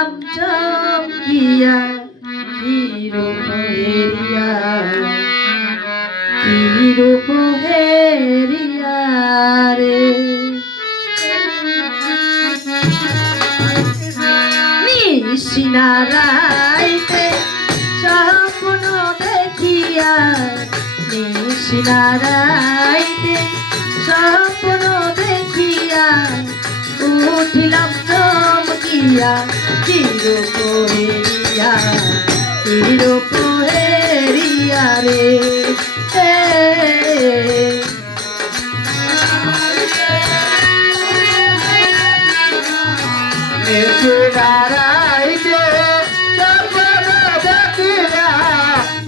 উঠিলাম চমকিয়া কি রূপ হেরিয়া রে নিশিনারাইতে স্বপ্ন দেখিয়া নিশিনারাইতে স্বপ্ন দেখিয়া উঠিলাম চমকিয়া চিরপহেরিয়া চিরপহেরিয়া রে নিশিনারাইতে স্বপ্ন দেখিয়া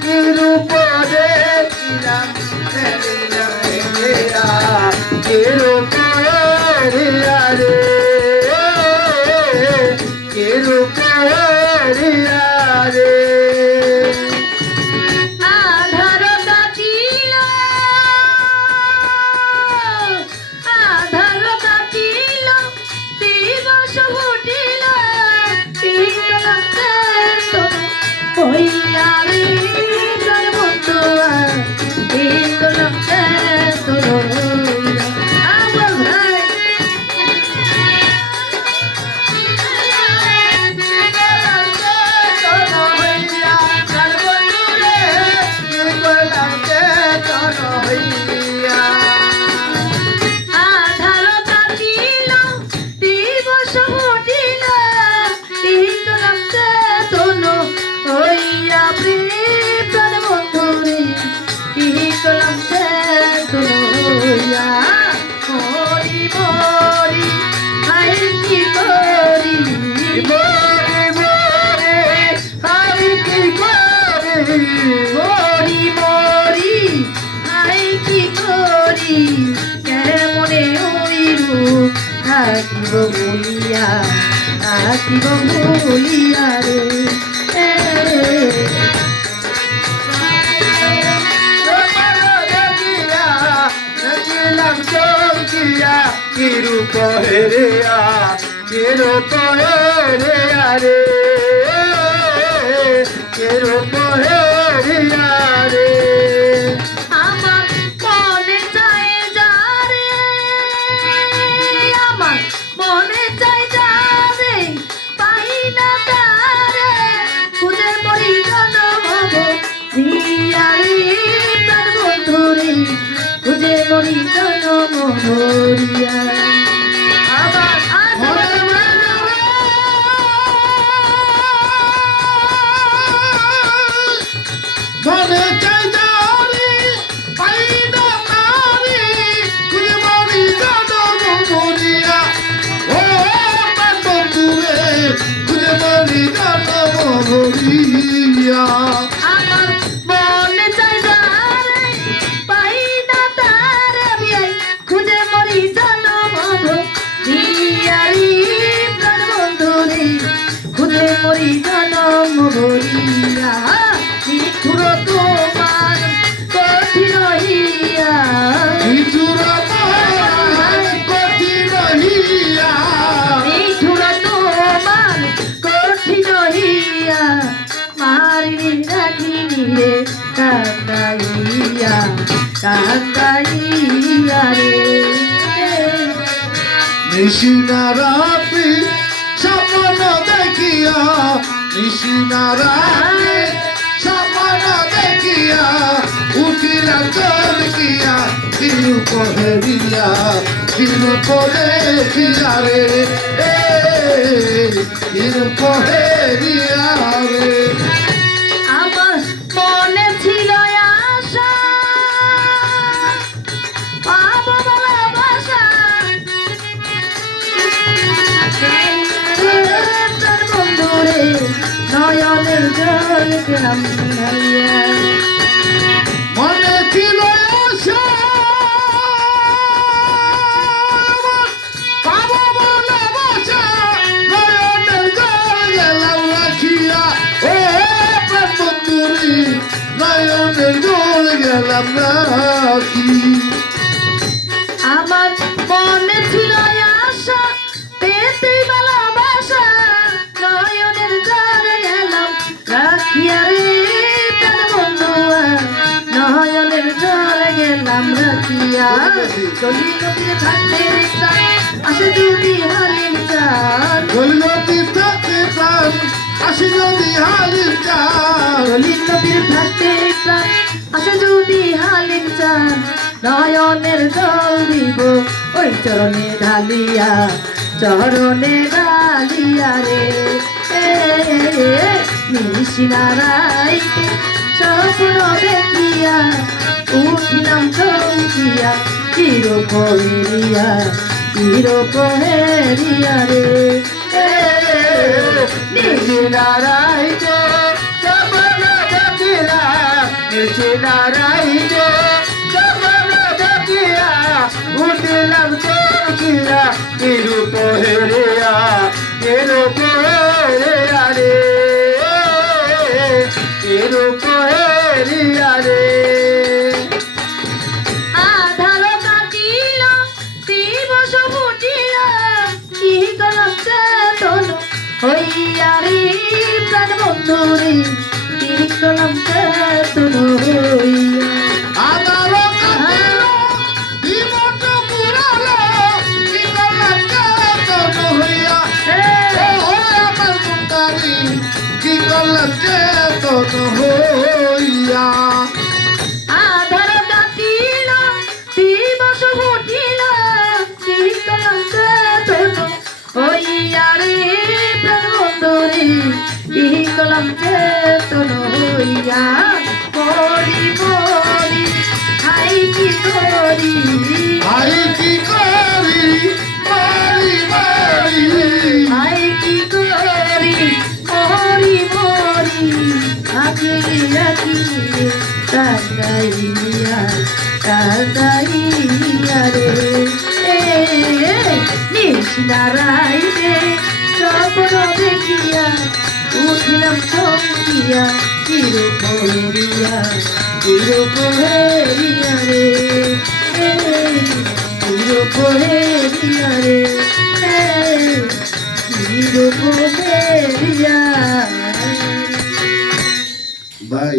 চিরূপ দেখিলাম চিরপহেরিয়া রে চিরপহেরিয়া রে আধার কাটিল দিবস ফুটিল হইয়া রে জয় বন্ধুয়া দিলাম আমার ভাই আধার কাটিল দিবস ফুটিল দিলাম চেতন হইয়া প্রাণ বন্ধুরে কি করলাম চেতন হইয়া মরি মরি হাই কি করি মরি মরি হাই কি করি কেমনে হইব থাকিব ভুলিয়া রে চিরপহেরিয়া চিরপহেরিয়া রে চিরপহেরিয়া রে আমার মনে চাই যারে আমার মনে চাই যারে পাই না তারে খুঁজে মরি জনম রিয়ারি প্রাণ বন্ধুরে খুঁজে মরি জনম রিয়া আমার মনে চাই যারে পাই না তারে খুঁজে মরি জনম মরিয়া ও বন্ধুরে খুঁজে মরি জনম মরিয়া আমার মনে চাই যারে পাই না তারে বিয়াই খুঁজে মরি জনম রিয়ারি প্রাণ বন্ধুরে খুঁজে মরি জনম রিয়া নিঠুর তোমার কঠিন হইয়া নিঠুর তোমার কঠিন হইয়া মারি রাখিনি রে কান্দাইয়া রে নিশিনারাতে স্বপ্ন দেখিয়া নিশিনারাতে স্বপ্ন দেখিয়া উঠিলাম চমকিয়া চিরপহেরিয়া চিরপহেরিয়া রে চিরপহেরিয়া রে আমার মনে ছিল আশা পাবো ভালোবাসা বন্ধুরে নয়নের জল গেলাম মনে ছিল আশা পাবো ভালোবাসা নয়নের জল গেলাম রাখিয়া ও বন্ধুরে নয়নের জল গেলাম রাখি আমার মনে ছিল আশা পেতে ভালোবাসা নয়ন গলি নদীর থাকতে দেখতাম আসে যদি হালিম চান গলি থাকতে প্রাণ আসে যদি হালিম চান গলি নদীর থাকতে দেখতাম আসে যদি হালিম চান নয়নের জল দিব ওই চরণে ঢালিয়া রে নিশিনারাইতে স্বপ্ন দেখিয়া উঠিলাম চমকিয়া চিরপহেরিয়া রে নিশিনারাইতে স্বপ্ন দেখিয়া নিশিনারাইতে স্বপ্ন দেখিয়া উঠিলাম চমকিয়া চিরপহেরিয়া রে আধার কাটিল দিবস ফুটিল কি কলম চেতন হইয়া রে প্রাণ বন্ধুরে কি কলম চেতন হইয়া আদার কাটিল দিবস পুরালো কি কলম চেতন হইয়া আমার মুক্তারি কি কলম চেতন হইয়া আধার কাটিল দিবস ফুটিল কি কলম চেতন হইয়া রে প্রাণ বন্ধুরে কি কলম চেতন হইয়া মরি মরি হাই কি করি আই কি করি মারি মারি হাই কি করি মরি মরি আঁকি আঁকি কান্দাইয়া রে নিশিনারাইতে স্বপ্ন দেখিয়া উঠিলাম চমকিয়া চিরপহেরিয়া রে চিরপহেরিয়া রে চিরপহেরিয়া ভাই